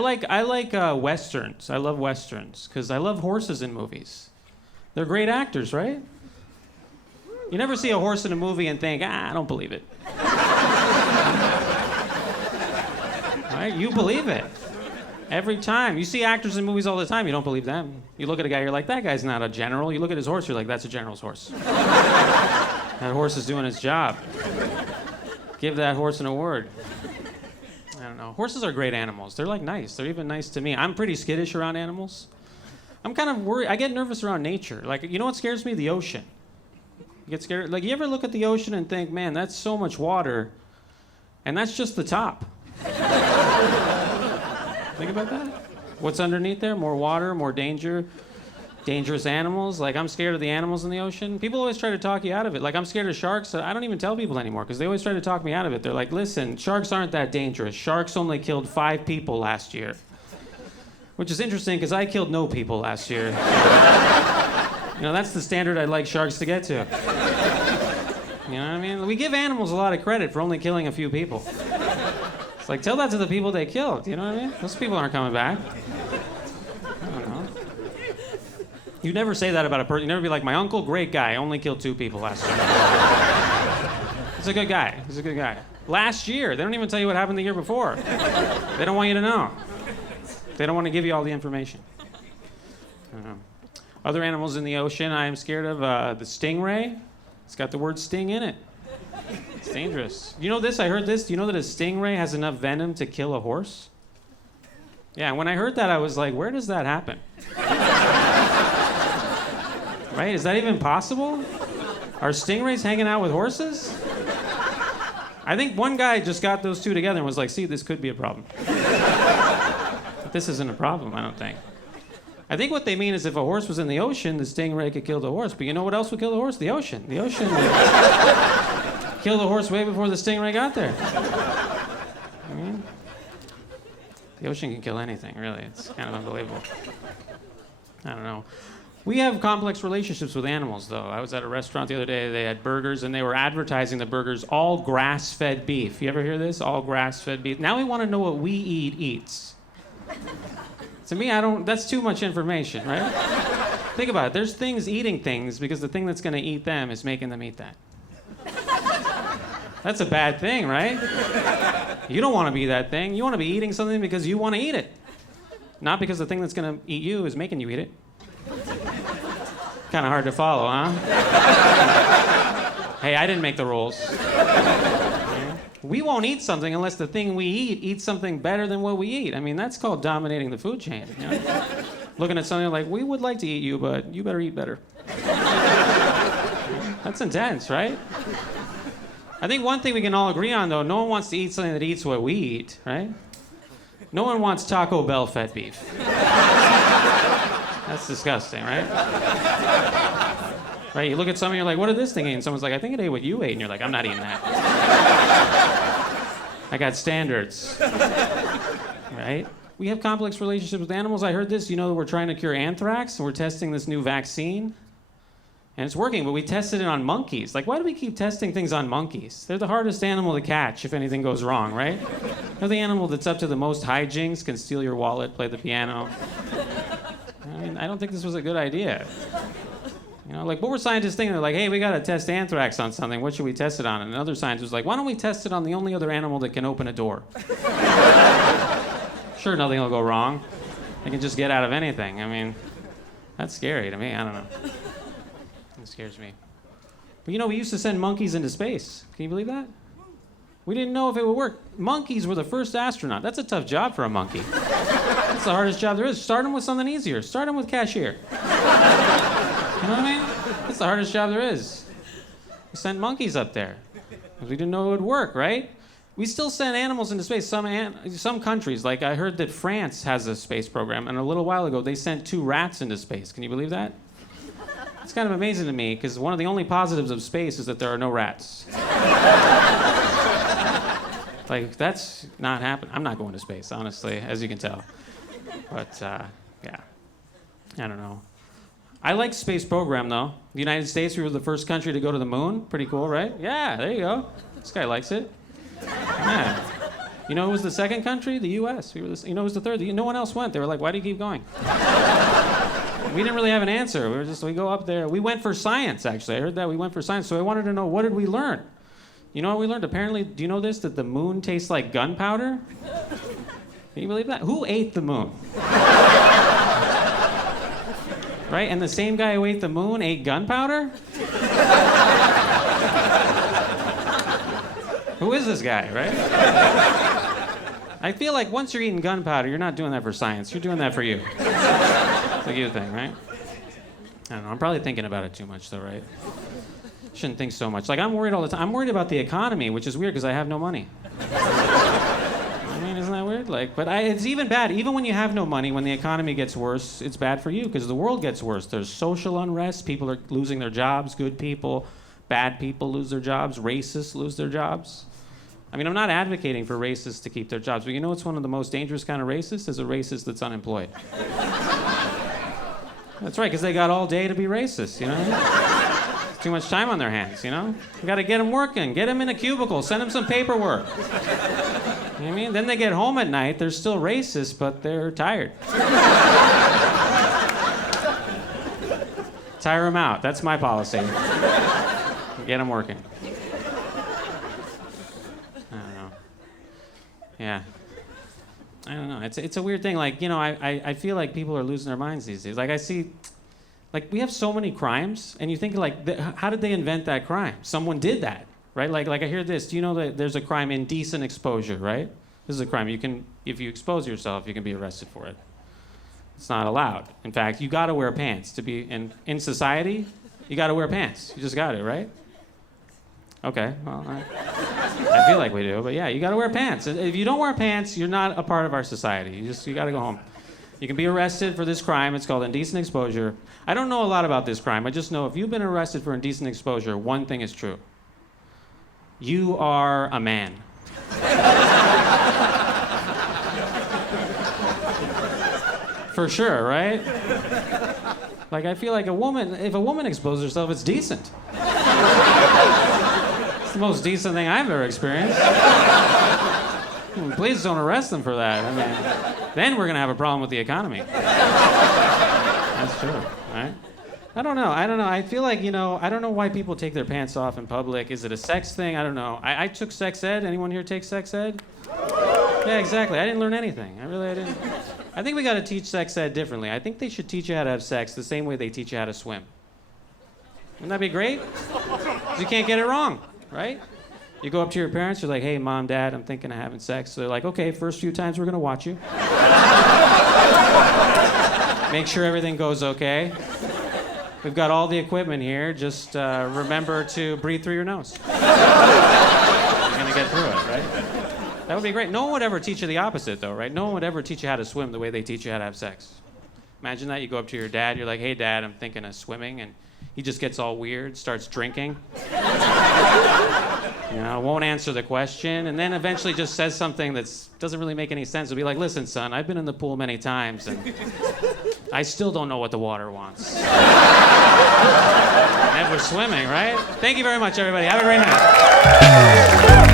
like westerns. I love westerns because I love horses in movies. They're great actors, right? You never see a horse in a movie and think, I don't believe it. Right? You believe it. Every time. You see actors in movies all the time, you don't believe them. You look at a guy, you're like, that guy's not a general. You look at his horse, you're like, that's a general's horse. That horse is doing his job. Give that horse an award. I don't know. Horses are great animals. They're like nice. They're even nice to me. I'm pretty skittish around animals. I'm kind of worried. I get nervous around nature. Like, you know what scares me? The ocean. You get scared? Like, you ever look at the ocean and think, man, that's so much water, and that's just the top. Think about that. What's underneath there? More water, more danger, dangerous animals. Like, I'm scared of the animals in the ocean. People always try to talk you out of it. Like, I'm scared of sharks. I don't even tell people anymore because they always try to talk me out of it. They're like, listen, sharks aren't that dangerous. Sharks only killed 5 people last year. Which is interesting because I killed no people last year. You know, that's the standard I'd like sharks to get to. You know what I mean? We give animals a lot of credit for only killing a few people. It's like, tell that to the people they killed, you know what I mean? Those people aren't coming back. I don't know. You never say that about a person. You never be like, my uncle, great guy, only killed 2 people last year. He's a good guy. He's a good guy. Last year, they don't even tell you what happened the year before. They don't want you to know. They don't want to give you all the information. I don't know. Other animals in the ocean I am scared of, the stingray. It's got the word sting in it. It's dangerous. You know this? I heard this. Do you know that a stingray has enough venom to kill a horse? Yeah, when I heard that, I was like, where does that happen? Right? Is that even possible? Are stingrays hanging out with horses? I think one guy just got those two together and was like, see, this could be a problem. But this isn't a problem, I don't think. I think what they mean is if a horse was in the ocean, the stingray could kill the horse. But you know what else would kill the horse? The ocean. The ocean would kill the horse way before the stingray got there. I mean, the ocean can kill anything, really. It's kind of unbelievable. I don't know. We have complex relationships with animals, though. I was at a restaurant the other day. They had burgers, and they were advertising the burgers all grass-fed beef. You ever hear this? All grass-fed beef. Now we want to know what we eats. To me, that's too much information, right? Think about it. There's things eating things because the thing that's going to eat them is making them eat that. That's a bad thing, right? You don't want to be that thing. You want to be eating something because you want to eat it. Not because the thing that's going to eat you is making you eat it. Kind of hard to follow, huh? Hey, I didn't make the rules. We won't eat something unless the thing we eats something better than what we eat. I mean, that's called dominating the food chain. You know? Looking at something like, we would like to eat you, but you better eat better. That's intense, right? I think one thing we can all agree on, though, no one wants to eat something that eats what we eat, right? No one wants Taco Bell fed beef. That's disgusting, right? Right, you look at something, you're like, what did this thing eat? And someone's like, I think it ate what you ate. And you're like, I'm not eating that. I got standards. Right? We have complex relationships with animals. I heard this, you know, we're trying to cure anthrax, and we're testing this new vaccine. And it's working, but we tested it on monkeys. Like, why do we keep testing things on monkeys? They're the hardest animal to catch if anything goes wrong, right? They're the animal that's up to the most hijinks, can steal your wallet, play the piano. I mean, I don't think this was a good idea. You know, like, what were scientists thinking? They're like, hey, we got to test anthrax on something. What should we test it on? And another scientist was like, why don't we test it on the only other animal that can open a door? Sure, nothing will go wrong. They can just get out of anything. I mean, that's scary to me. I don't know. It scares me. But, you know, we used to send monkeys into space. Can you believe that? We didn't know if it would work. Monkeys were the first astronaut. That's a tough job for a monkey. That's the hardest job there is. Start them with something easier. Start them with cashier. You know what I mean? That's the hardest job there is. We sent monkeys up there because we didn't know it would work, right? We still send animals into space. Some countries, like I heard that France has a space program, and a little while ago they sent 2 rats into space. Can you believe that? It's kind of amazing to me because one of the only positives of space is that there are no rats. Like, that's not happening. I'm not going to space, honestly, as you can tell. But, yeah, I don't know. I like space program, though. The United States, we were the first country to go to the moon. Pretty cool, right? Yeah, there you go. This guy likes it. Yeah. You know who was the second country? The U.S. You know who was the third? No one else went. They were like, why do you keep going? We didn't really have an answer. We go up there. We went for science, actually. I heard that. We went for science. So I wanted to know, what did we learn? You know what we learned? Apparently, do you know this? That the moon tastes like gunpowder? Can you believe that? Who ate the moon? Right? And the same guy who ate the moon ate gunpowder? Who is this guy, right? I feel like once you're eating gunpowder, you're not doing that for science. You're doing that for you. It's a you thing, right? I don't know. I'm probably thinking about it too much, though, right? Shouldn't think so much. Like, I'm worried all the time. I'm worried about the economy, which is weird because I have no money. I mean, isn't that weird? Like, but it's even bad. Even when you have no money, when the economy gets worse, it's bad for you because the world gets worse. There's social unrest. People are losing their jobs. Good people, bad people lose their jobs. Racists lose their jobs. I mean, I'm not advocating for racists to keep their jobs, but you know what's one of the most dangerous kind of racists? Is a racist that's unemployed. That's right, because they got all day to be racist, you know? It's too much time on their hands, you know? You gotta get them working, get them in a cubicle, send them some paperwork. You know what I mean? Then they get home at night, they're still racist, but they're tired. Tire them out, that's my policy. Get them working. Yeah. I don't know. It's a weird thing. Like, you know, I feel like people are losing their minds these days. Like, I see, like, we have so many crimes, and you think, like, how did they invent that crime? Someone did that, right? Like I hear this. Do you know that there's a crime, indecent exposure, right? This is a crime. You can, if you expose yourself, you can be arrested for it. It's not allowed. In fact, you got to wear pants to be in society. You got to wear pants. You just got to, right? Okay, well, I feel like we do, but yeah, you gotta wear pants. If you don't wear pants, you're not a part of our society. You gotta go home. You can be arrested for this crime. It's called indecent exposure. I don't know a lot about this crime. I just know if you've been arrested for indecent exposure, one thing is true. You are a man. For sure, right? Like, I feel like if a woman exposes herself, it's decent. It's the most decent thing I've ever experienced. Please don't arrest them for that. I mean, then we're gonna have a problem with the economy. That's true, right? I don't know. I feel like, you know, I don't know why people take their pants off in public. Is it a sex thing? I don't know. I took sex ed. Anyone here take sex ed? Yeah, exactly. I didn't learn anything. I didn't. I think we got to teach sex ed differently. I think they should teach you how to have sex the same way they teach you how to swim. Wouldn't that be great? 'Cause you can't get it wrong, right? You go up to your parents, you're like, hey, Mom, Dad, I'm thinking of having sex. So they're like, okay, first few times we're going to watch you. Make sure everything goes okay. We've got all the equipment here. Just remember to breathe through your nose. You're going to get through it, right? That would be great. No one would ever teach you the opposite, though, right? No one would ever teach you how to swim the way they teach you how to have sex. Imagine that. You go up to your dad. You're like, hey, Dad, I'm thinking of swimming. And he just gets all weird, starts drinking. You know, won't answer the question. And then eventually just says something that doesn't really make any sense. It'll be like, listen, son, I've been in the pool many times. And I still don't know what the water wants. Never swimming, right? Thank you very much, everybody. Have a great night.